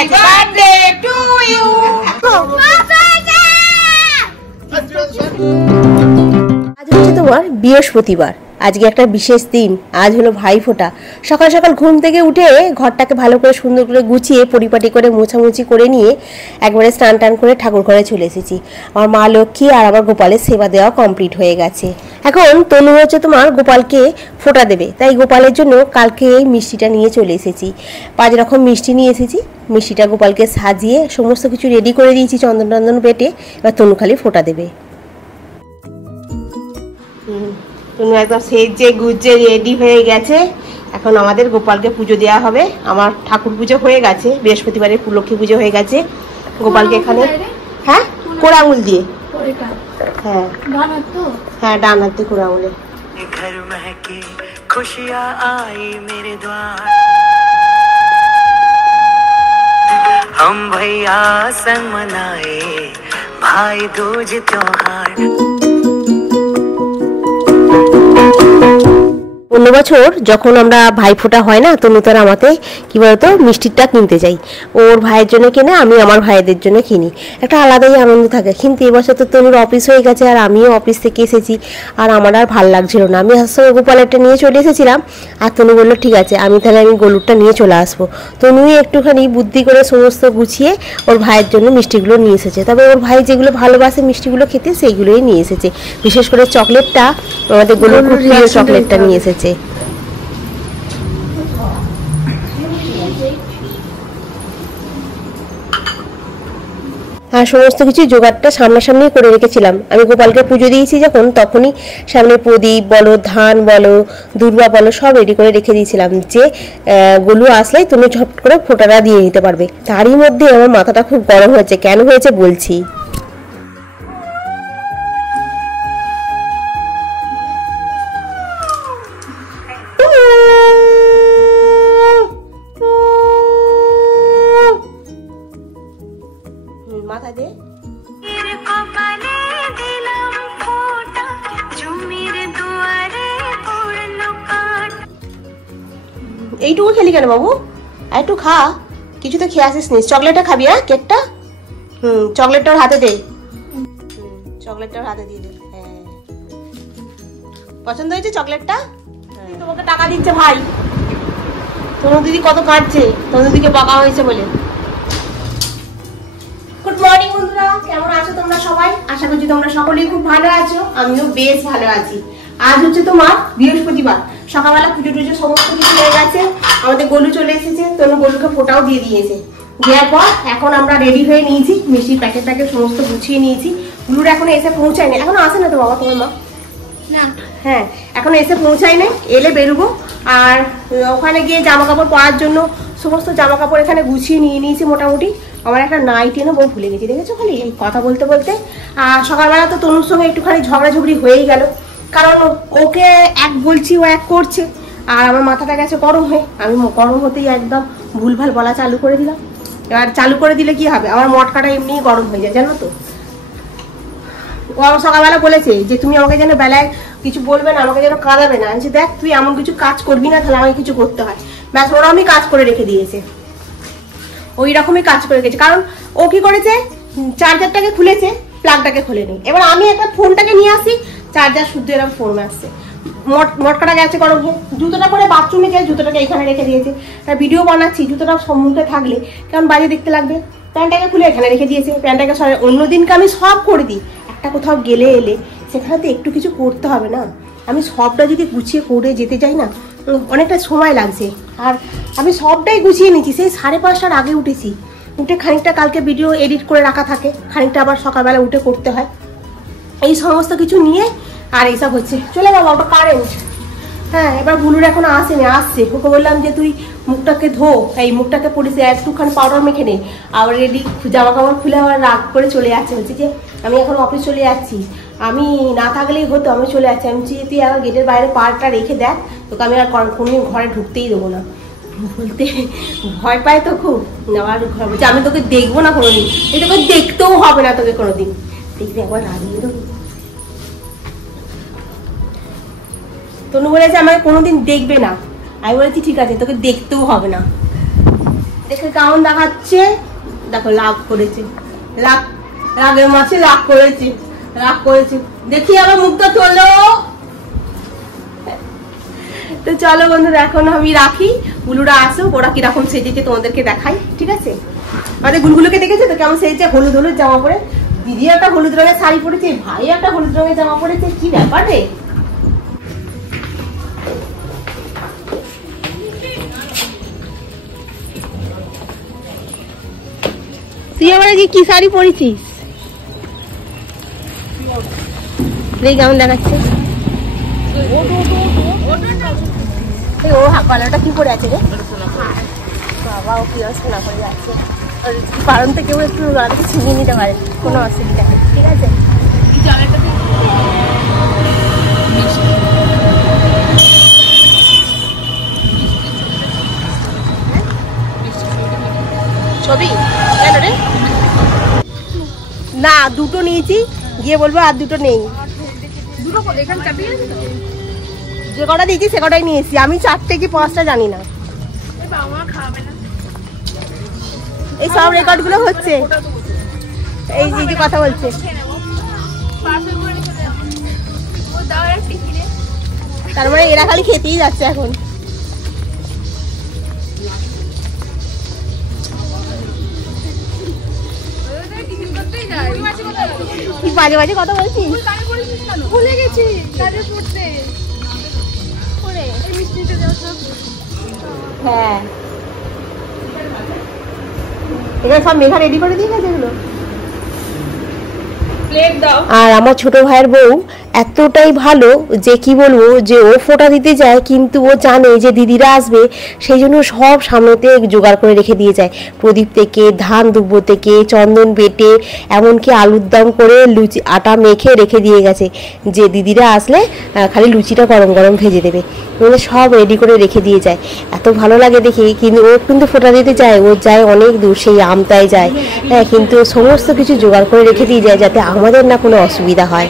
আছে birthday to you. আজ হচ্ছে তোমার বৃহস্পতিবার, আজকে একটা বিশেষ দিন। আজ হলো ভাইফোঁটা। সকাল সকাল ঘুম থেকে উঠে ঘরটাকে ভালো করে সুন্দর করে গুছিয়ে পরিপাটি করে মোছামুছি করে নিয়ে একবারে স্নান টান করে ঠাকুর ঘরে চলে এসেছি। আমার মা লক্ষ্মী আর আমার গোপালের সেবা দেওয়া কমপ্লিট হয়ে গেছে। এখন তনু হচ্ছে তোমার গোপালকে ফোঁটা দেবে, তাই গোপালের জন্য কালকে এই মিষ্টিটা নিয়ে চলে এসেছি। 5 রকম মিষ্টি নিয়ে এসেছি। মিষ্টিটা গোপালকে সাজিয়ে সমস্ত কিছু রেডি করে দিয়েছি চন্দন টন্দন বেটে। এবার তনু খালি ফোঁটা দেবে। তনু একদম সেজে গুজে রেডি হয়ে গেছে। এখন আমাদের গোপালকে পুজো দেওয়া হবে। আমার ঠাকুর পুজো হয়ে গেছে, বৃহস্পতিবারের লক্ষ্মী পুজো হয়ে গেছে। গোপালকে এখানে হ্যাঁ কোড়া আঙুল দিয়ে, হ্যাঁ হ্যাঁ ডান হাতে কোড়া আঙুলে। हम भैया संग मनाए भाई दूज त्योहार। অন্য বছর যখন আমরা ভাইফোঁটা হয় না, তনু তার আমাতে কি বলতো মিষ্টিটা কিনতে যাই। ওর ভাইয়ের জন্য কিনে, আমি আমার ভাইদের জন্য কিনি। একটা আলাদাই আনন্দ থাকে। কিন্তু এবছর তো তনুর অফিস হয়ে গেছে আর আমিও অফিস থেকে এসেছি, আর আমার আর ভাল লাগছিল না। আমি আসলে গোপালেরটা নিয়ে চলে এসেছিলাম, আর তনু বললো ঠিক আছে আমি গলুরটা নিয়ে চলে আসবো। তনুই একটুখানি বুদ্ধি করে সমস্ত গুছিয়ে ওর ভাইয়ের জন্য মিষ্টিগুলো নিয়ে এসেছে। তবে ওর ভাই যেগুলো ভালোবাসে মিষ্টিগুলো খেতে, সেইগুলোই নিয়ে এসেছে। বিশেষ করে চকলেটটা, আমাদের গলুর খুব প্রিয় চকলেটটা নিয়ে এসেছে। আর সমস্ত কিছু জোগাড়টা সামনাসামনি করে রেখেছিলাম। আমি গোপালকে পুজো দিয়েছি যখন, তখনই সামনে প্রদীপ বলো, ধান বলো, দুর্বা বলো, সব রেডি করে রেখে দিয়েছিলাম যে গলু আসলেই তুমি ঝট করে ফোঁটাটা দিয়ে নিতে পারবে। তারই মধ্যে আমার মাথাটা খুব গরম হয়েছে। কেন হয়েছে বলছি। মাথা দে। এইটুকু খেলি কেন বাবু? আর একটু খা, কিছু তো খেয়ে আসিস নি। চকলেটটা খাবি? হ্যাঁ কেকটা, চকলেটটার হাতে দে, চকলেটটার হাতে দিয়ে দে। হ্যাঁ পছন্দ হয়েছে চকলেটটা? তোমাকে টাকা দিচ্ছে ভাই। তনু দিদি কত কাটছে, তনু দিদিকে বকা হয়েছে বলে। গুড মর্নিং বন্ধুরা, কেমন আছো তোমরা সবাই? আশা করছি তোমরা সকলেই খুব ভালো আছো। আমিও বেশ ভালো আছি। আজ হচ্ছে তোমার বৃহস্পতিবার। সকালবেলা পুজো টুজো সমস্ত কিছু হয়ে গেছে। আমাদের গলু চলে এসেছে, তনু গলুকে ফোঁটাও দিয়ে দিয়েছে। দেওয়ার পর এখন আমরা রেডি হয়ে নিয়েছি, মিষ্টির প্যাকেট প্যাকেট সমস্ত গুছিয়ে নিয়েছি। গুলুর এখনো এসে পৌঁছায়নি। এখনো আসে না তো বাবা তোমার মা? না, হ্যাঁ এখনো এসে পৌঁছায় নাই। এলে বেরোবো। আর ওখানে গিয়ে জামা কাপড় পরার জন্য সমস্ত জামা কাপড় এখানে গুছিয়ে নিয়ে নিয়েছি মোটামুটি। আমার একটা নাইটি এনে বউ ভুলে গেছি, দেখেছো খালি এই কথা বলতে বলতে। আর সকালবেলা তো তনুর সঙ্গে একটুখানি ঝগড়াঝগড়ি হয়েই গেল, কারণ ওকে এক বলছি ও এক করছে। আর আমার মাথাটা গেছে গরম হয়ে, আমি গরম হতেই একদম ভুলভাল বলা চালু করে দিলাম। এবার চালু করে দিলে কি হবে, আমার মটকাটা এমনিই গরম হয়ে যায় জানো তো। ও আমার সকালবেলা বলেছে যে তুমি আমাকে যেন বেলায় কিছু বলবে না, আমাকে যেন কাঁদাবে না। আমি দেখ তুই এমন কিছু কাজ করবি না, তাহলে আমাকে কিছু করতে হয়। ব্যাস ওরা আমি কাজ করে রেখে দিয়েছে, ওই রকমই কাজ করে রেখেছে। কারণ ও কি করেছে, চার্জারটাকে খুলেছে, প্লাগটাকে খোলেনি। এবার আমি একটা ফোনটাকে নিয়ে আসি, চার্জার শুদ্ধ এরকম ফোন আসছে, মটকাটা গেছে গরম হয়ে। জুতোটা পরে বাথরুমে গিয়ে জুতোটাকে এখানে রেখে দিয়েছে। ভিডিও বানাচ্ছি, জুতোটা সম্মুখে থাকলে কেমন বাজে দেখতে লাগবে। প্যান্টটাকে খুলে এখানে রেখে দিয়েছে। প্যান্টটাকে অন্যদিনকে আমি সব করে দিই, একটা কোথাও গেলে এলে সেখানে তো একটু কিছু করতে হবে না। আমি সবটা যদি গুছিয়ে করে যেতে চাই না, অনেকটা সময় লাগছে। আর আমি সবটাই গুছিয়ে নিচ্ছি, সেই 5:30টার আগে উঠেছি। উঠে খানিকটা কালকে ভিডিও এডিট করে রাখা থাকে, খানিকটা আবার সকালবেলা উঠে করতে হয়। এই সমস্ত কিছু নিয়ে আর এইসব হচ্ছে। চলে বাবা, ওটা কারেন্ট। হ্যাঁ এবার গুলুর এখনো আসেনি, আসছে। ওকে বললাম যে তুই মুখটাকে ধো, এই মুখটাকে পরিষ্কার একটুখানি পাউডার মেখে নে। আবার রেডি জামা কাপড় খুলে আবার রাগ করে চলে যাচ্ছে, বলছে যে আমি এখন অফিস চলে যাচ্ছি, আমি না থাকলেই হতো, আমি চলে যাচ্ছি। আমি তুই আবার গেটের বাইরে পাড়টা রেখে দেখ, তোকে আমি আর কোনোদিন ঘরে ঢুকতেই দেবো না। বলতে ভয় পায় তো খুব। আবার ঘর বলছে আমি তোকে দেখবো না কোনোদিন, এই তোকে দেখতেও হবে না তোকে কোনোদিন। দেখবি একবার রাগিয়ে দেবো। তনু বলেছে আমাকে কোনোদিন দেখবে না। আমি বলেছি ঠিক আছে, তোকে দেখতেও হবে না। দেখে কেমন দেখাচ্ছে, দেখো লাভ করেছে, রাগের মাছে রাগ করেছে। দেখি আবার মুখটা তোলো। তো চলো বন্ধুরা, এখন আমি রাখি, গুলুরা আসো, ওরা কিরকম সেজেছে তোমাদেরকে দেখাই, ঠিক আছে? আমাদের গুলগুলোকে দেখেছো তো কেমন সেজেছে, হলুদ হলুদ জামা পরে। দিদি একটা হলুদ রঙের শাড়ি পরেছে, ভাই একটা হলুদ রঙের জামা পরেছে, কি ব্যাপার রে। তুই আবার কি শাড়ি পরেছিস? কেমন দেখাচ্ছে? ও হাফালাটা কি পরে আছে রে বাবা, ও কি অবস্থা করে যাচ্ছে। কারণ থেকে কেউ একটু গলাটাকে ছিনিয়ে নিতে পারে, কোনো অসুবিধা নেই, ঠিক আছে? ছবি কেন রে? না, দুটো নিয়েছি, গিয়ে বলবো আর দুটো নেই। যে কটা দিয়েছি সে কটাই নিয়েছি আমি, 4টে কি 5টা জানি না। এই সব রেকর্ড গুলো হচ্ছে, এই যে কথা বলছে। তার মানে এরা খালি খেতেই যাচ্ছে এখন। কি বাজে বাজে কথা বলছিস? ভুলে গেছি কাজে পড়তে। হ্যাঁ, এগুলো সব মেঘা রেডি করে দিয়ে গেছে এগুলো। আর আমার ছোট ভাইয়ের বউ এতটাই ভালো যে কি বলবো, যে ও ফোঁটা দিতে যায় কিন্তু ও জানে যে দিদিরা আসবে, সেই জন্য সব সামনেতে জোগাড় করে রেখে দিয়ে যায়। প্রদীপ থেকে, ধান দুব্বো থেকে, চন্দন বেটে, এমনকি আলুর দম করে লুচি আটা মেখে রেখে দিয়ে গেছে, যে দিদিরা আসলে খালি লুচিটা গরম গরম ভেজে দেবে। মানে সব রেডি করে রেখে দিয়ে যায়, এত ভালো লাগে দেখি। কিন্তু ও কিন্তু ফোঁটা দিতে যায়, ও যায় অনেক দূর, সেই আমতায় যায়। হ্যাঁ, কিন্তু সমস্ত কিছু জোগাড় করে রেখে দিয়ে যায় যাতে আমাদের না কোনো অসুবিধা হয়।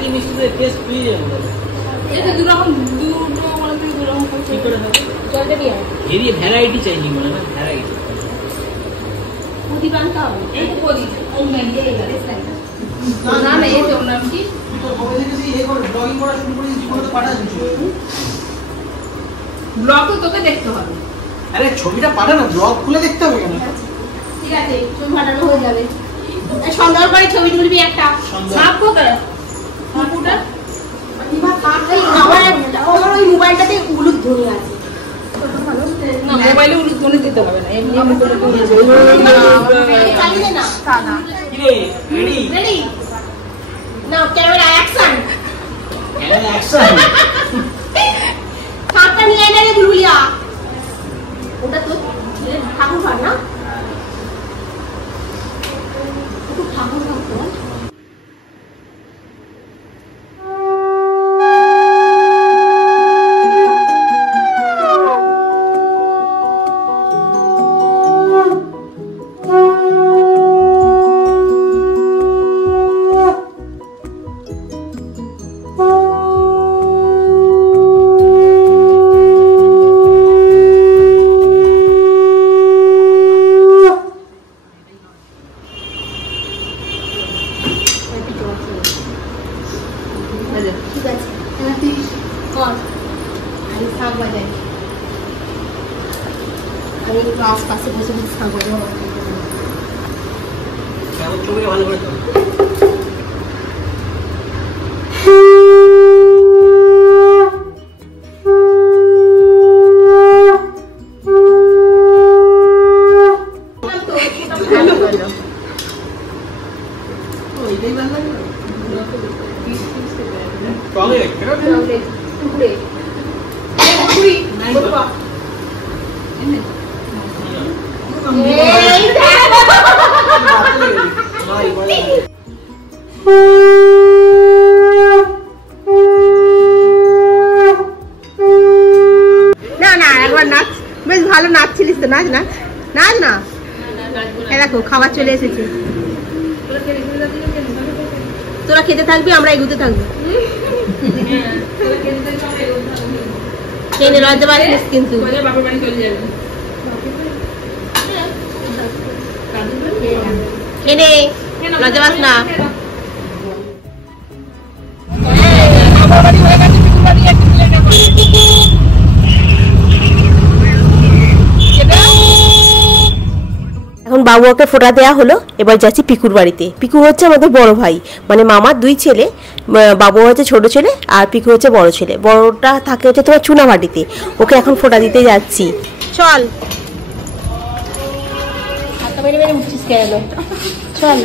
ব্লগ তোকে দেখতে হবে। আরে ছবিটা পাঠা না, ব্লগ খুলে দেখতে হবে কেন? ঠিক আছে, ছবি পাঠানো হয়ে যাবে। সন্ধ্যার পরে ছবি তুলবি একটা। সাপ কোথায়? সাপটা আমার ওই মোবাইলটাতে উলুদ ধ্বনি আছে। না, মোবাইলে উলুধ্বনি দিতে হবে না, এমনি আমি করে দিই। চালিয়ে না না। কি রে, রেডি রেডি নাও, ক্যামেরা অ্যাকশন। Camera action. সাপটা নিয়ে আয় না রে বুলবুলিয়া। ওটা তো ঠাকুর ঘর না, ঠাকুর ঘর তো। ঠিক আছে, আমি শাক বাজাই, আমি একটু আশপাশে বসে বসে শাক বাজাবো। ছবিটা ভালো করে বেশ ভালো নাচছিলিস তো, নাচ নাচ নাচ না। দেখো খাবার চলে এসেছে, তোরা খেতে থাকবি, আমরা এগুতে থাকবো। লজ্জা পাচ্ছিস কিন্তু। এনে লজ্জা পাস না। এখন বাবুকে ফোঁটা দেওয়া হলো, এবার যাচ্ছি পিকুর বাড়িতে। পিকু হচ্ছে আমাদের বড় ভাই, মানে মামার 2 ছেলে। বাবু হচ্ছে ছোট ছেলে আর পিকু হচ্ছে বড় ছেলে। বড়টা থাকে হচ্ছে তোমার চুনাভাটিতে, ওকে এখন ফোঁটা দিতে যাচ্ছি। চল উঠছিস কেন? চল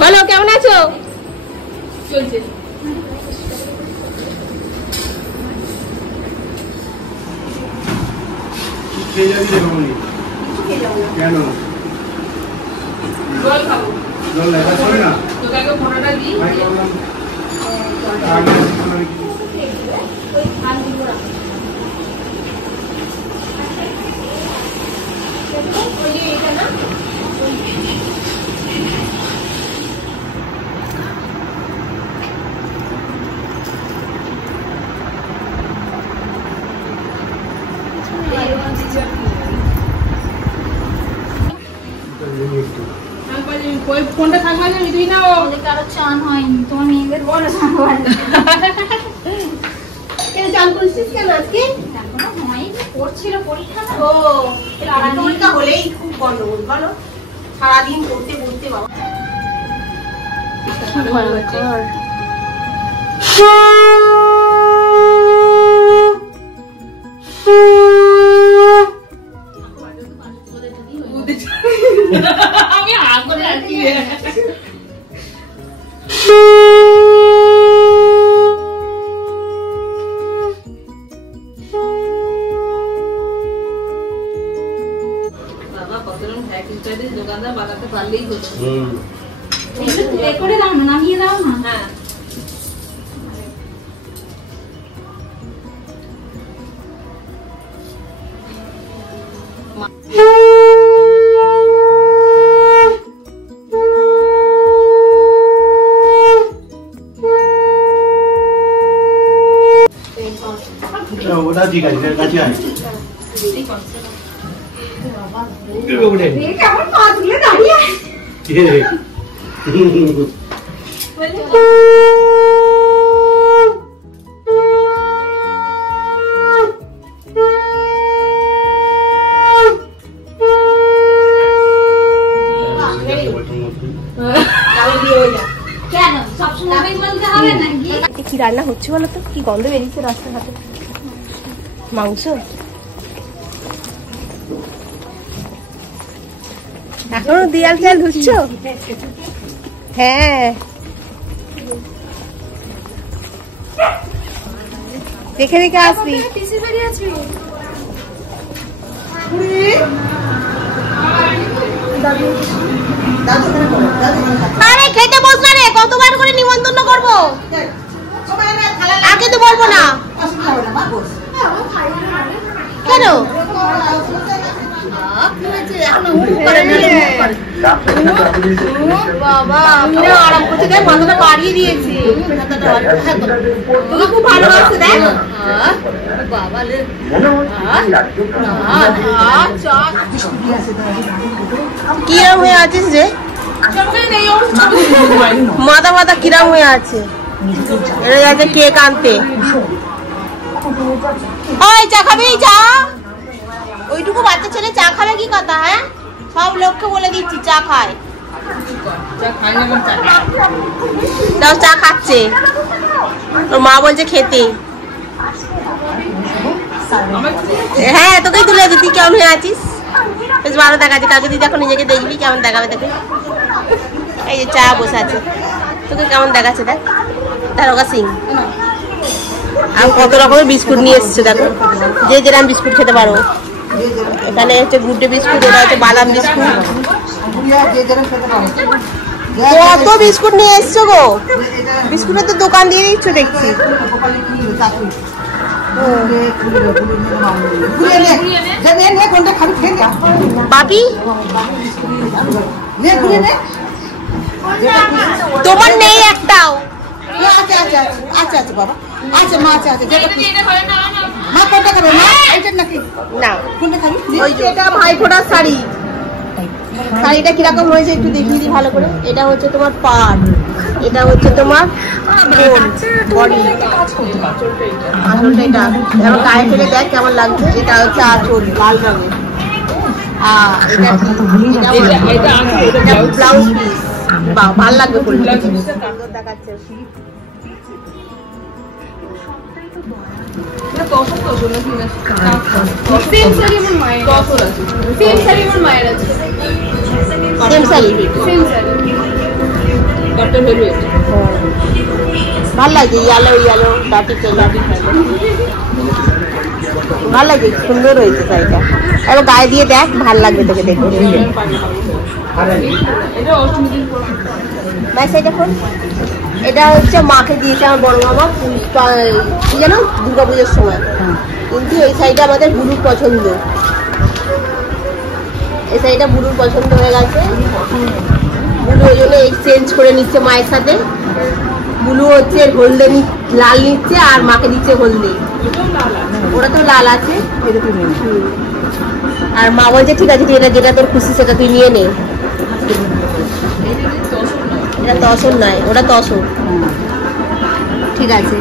বলো কেমন আছো? চলছে। জল খাবো। তোকে আগে ফোনটা দিই। ফোনটা থাকবে না, তুই নাও। কারো চান হয়নি, তোমার মেয়েদের বড় চান হয়নি। চান করছিস কেন আজকে? এখনো হয়নি, পড়ছিল পরীক্ষা না। ও পরীক্ষা হলেই খুব গন্ডগোল বলো, সারাদিন পড়তে পড়তে বাবা। আমি হাত করে আছি। বাবা কতজন ভ্যাকেন্সি দোকানদার বানাতে পারলেই হতো। এ করে দাও না, নামিয়ে দাও না। হ্যাঁ ওটা ঠিক আছে, কাছে আয়। কেমন পা তুলে দাঁড়িয়ে কেন সবসময় বলতে হবে নাকি? কি রান্না হচ্ছে বলো তো? কি গন্ধ বেরিয়েছে রাস্তাঘাটে। মাংস এখনো দেয়াল ফেয়াল ধুচ্ছ? হ্যাঁ দেখে দেখে আসবি। পিসি বেরিয়ে আসবি। আরে খেতে বস না রে, কতবার করে নিমন্ত্রণ করবো? আগে তো বলবো না কেন? বাবা আরাম করছে, দেখ মাথাটা বাড়িয়ে দিয়েছে। তুমি খুব ভালোবাসছে দেখ। কিরম হয়ে আছিস রে? মাথা মাথা কিরম হয়ে আছে? এটা যাচ্ছে কেক আনতে। ওই চা খাবি? চা ওইটুকু বাচ্চা ছেলে চা খাবে কি কথা? হ্যাঁ সব লোককে বলে দিচ্ছি চা খায়। দাও চা খাচ্ছে, তোর মা বলছে খেতে। হ্যাঁ তোকেই তুলে দিতি। কেমন হয়ে আছিস? বেশ ভালো দেখাচ্ছে। কালকে দিদি এখন নিজেকে দেখবি কেমন দেখাবে দেখে। এই যে চা বসে আছে, তোকে কেমন দেখাচ্ছে দেখ। দারোগা সিং আর কত রকমের বিস্কুট নিয়ে এসছে দেখো, যে যেরকম বিস্কুট খেতে পারো। এখানে হচ্ছে গুড্ডে বিস্কুট, এটা হচ্ছে বাদাম বিস্কুট। কত বিস্কুট নিয়ে এসছো গো? বিস্কুটের তো দোকান দিয়ে দিচ্ছ দেখছি। বাপি তোমার নেই একটাও? আচ্ছা আচ্ছা আচ্ছা আচ্ছা বাবা, আচ্ছা মা, আচ্ছা আচ্ছা যেটা মা কোনটা খাবে মা? এইটা নাকি? না কোনটা খাবি? ওই যে এটা ভাইফোঁটার শাড়ি। শাড়িটা কিরকম হয়েছে একটু দেখিয়ে দিই ভালো করে। এটা হচ্ছে তোমার পাড়, এটা হচ্ছে তোমার বডি, আঁচলটা এটা এবার গায়ে ফেলে দেখ কেমন লাগছে। এটা হচ্ছে আঁচল লাল রঙের, আর এটা ব্লাউজ পিস। বাহ, ভাল লাগবে পরলে, সুন্দর দেখাচ্ছে। সেম শাড়ি আমার মায়ের আছে। সেম শাড়ি আমার মায়ের আছে। Same sari, same sari. Cotton velvet. ভাল লাগছে, ইয়েলো ইয়েলো ডাটি কালার, ভাল লাগছে, সুন্দর হয়েছে শাড়িটা। এবার গায়ে দিয়ে দেখ, ভাল লাগবে তোকে দেখতে। এটা অষ্টমী দিন পর। ভাই শাড়িটা খোল। এটা হচ্ছে মাকে দিয়েছে আমার বড় মামা কি জানো দুর্গা পুজোর সময়, কিন্তু এই শাড়িটা আমাদের বুলুর পছন্দ। এই শাড়িটা বুলুর পছন্দ হয়ে গেছে, বুলু ওই জন্য এক্সচেঞ্জ করে নিচ্ছে মায়ের সাথে। বুলু হচ্ছে হলদে লাল নিচ্ছে আর মাকে দিচ্ছে হলদে, ওরা তো লাল আছে। আর মা বলছে ঠিক আছে তুই এটা যেটা তোর খুশি সেটা তুই নিয়ে নে। এটা তসর নয়, ওটা তসর। ঠিক আছে।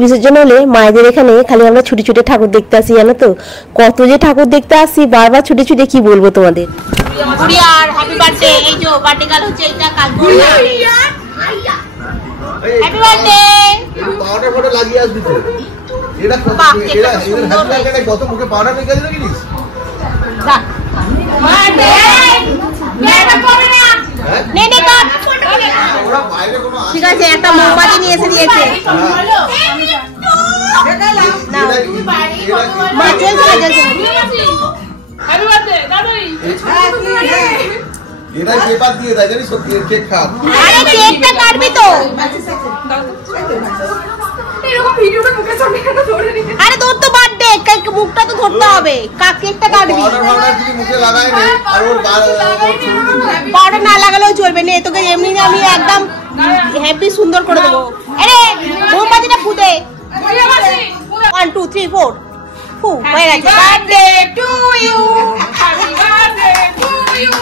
বিসর্জন হলে মায়েদের এখানে খালি আমরা ছুটে ছুটে ঠাকুর দেখতে আসি, জানো তো কত যে ঠাকুর দেখতে আসি, বারবার ছুটে ছুটে কি বলবো তোমাদের। আর হ্যাপি বার্থডে, এই যে বার্থডে গার্ল হচ্ছে এইটা, কাজ হ্যাপি বার্থডে। পাউডার ফটো লাগিয়ে আসবি তো। এটা এটা হ্যাপি বার্থডে কত মুখে পাউডার মেখে দিল কি নিস? বার্থডে মেয়েটা করবে না নে নে কাট। ওরা বাইরে কোনো ঠিক আছে, একটা মোমবাতি নিয়ে এসে দিয়েছে। মা চলছে হ্যাপি বার্থডে দাদুই। এটা পেপার দিয়ে দেয় জানিস, সত্যি কেক খা। আরে কেকটা কাটবি তো। এরকম ভিডিওটা মুখের সামনে কেন ধরে নিয়ে? আরে তোর তো বার্থডে, মুখটা তো ধরতে হবে, কেকটা কাটবি। পাউডার যদি মুখে লাগায় নে আর ওর পাউডার না লাগালেও চলবে, নে তোকে এমনি আমি একদম হেভি সুন্দর করে দেবো। আরে মোমবাতিটা ফুদে। 1 2 3 4 ফু হয়ে গেছে। Birthday to you, happy birthday to you,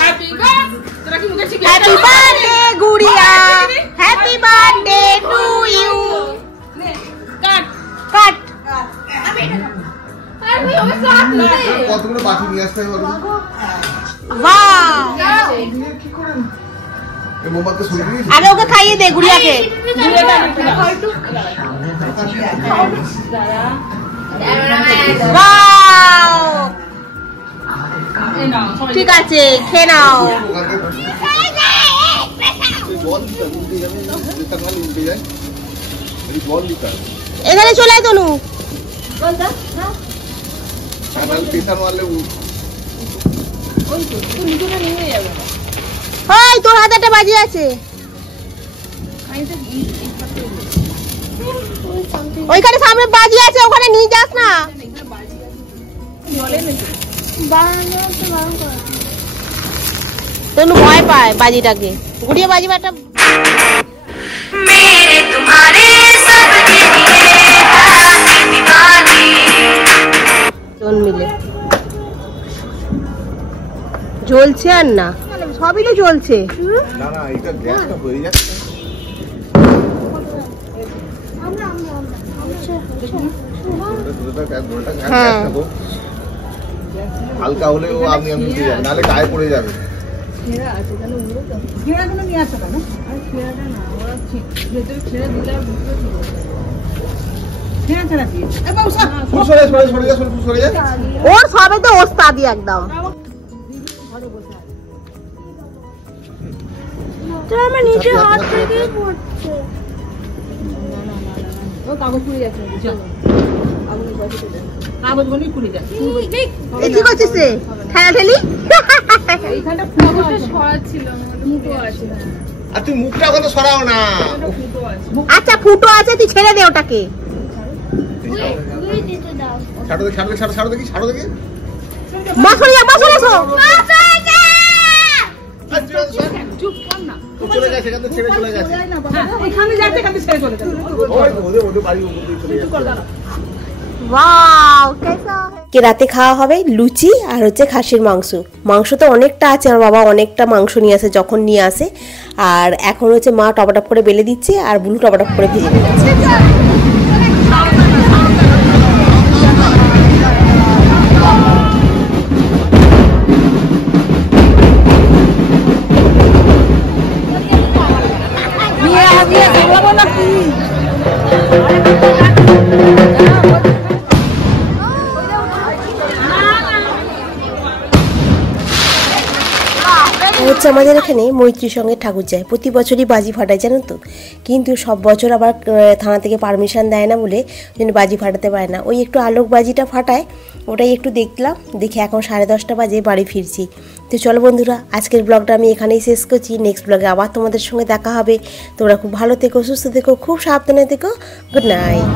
happy birthday. তোরা কি মুখে শিখে? Happy birthday Guriya, happy birthday to you. Cut cut. আর তুই ওকে কাট না। কতগুলো বাটি নিয়ে আসতে হবে? বাহ, এই মোমবাতি সরিয়ে দিয়েছিস? আগে ওকে খাইয়ে দে গুড়িয়াকে। বাহ, ঠিক আছে খেয়ে নাও। এখানে চলে আয় তনু। ওই তোর হাতে একটা বাজি আছে, ওইখানে সামনে বাজি আছে, ওখানে নিয়ে যাস না। তনু ভয় পায় বাজিটাকে, গুড়িয়ে বাজি বাটা। মিলে জ্বলছে আর না, সবই তো জ্বলছে। না না, এটা গ্যাসটা হয়ে যাচ্ছে। হ্যাঁ হালকা হলেও আপনি আপনি উঠে যাবেন, নাহলে গায়ে পড়ে যাবে। ছেঁড়াগুলো নিয়ে আসো কেন? আর ছেঁড়াটা না, ওরা ভেতরে ছেড়ে দিলে আর বুঝতে ওর সবে তো ওস্তাদি একদম। কি করছিস রে? ঠেলি আর তুই মুখটা কত সরাও না। আচ্ছা ফুটো আছে, তুই ছেড়ে দে ওটাকে। ছাড়ো দেখি, ছাড়ো দেখি, ছাড়ো দেখি। মা সরে যা, মা সরে এসো। চুপ কর না। চলে গেছে, এখান থেকে ছেড়ে চলে গেছে। এখানে যাচ্ছে, এখানে ছেড়ে চলে যাবে। ওদের বাড়ি ওদের চলে যাচ্ছে। ওয়াও কেসা কে রাতে খাওয়া হবে লুচি আর হচ্ছে খাসির মাংস। মাংস তো অনেকটা আছে, আমার বাবা অনেকটা মাংস নিয়ে আসে যখন নিয়ে আসে। আর এখন হচ্ছে মা টপাটপ করে বেলে দিচ্ছে আর বুলু টপাটপ করে ভেজে দিচ্ছে। হচ্ছে আমাদের এখানে মৈত্রীর সঙ্গে ঠাকুর যায়, প্রতি বছরই বাজি ফাটায় জানো তো। কিন্তু সব বছর আবার থানা থেকে পারমিশন দেয় না বলে বাজি ফাটাতে পারে না। ওই একটু আলোক বাজিটা ফাটায়, ওটাই একটু দেখলাম। দেখে এখন 10:30 বাজে বাড়ি ফিরছি। তো চলো বন্ধুরা, আজকের ব্লগটা আমি এখানেই শেষ করছি। নেক্সট ব্লগে আবার তোমাদের সঙ্গে দেখা হবে। তোমরা খুব ভালো থেকো, সুস্থ থেকো, খুব সাবধানে থেকো। Good night.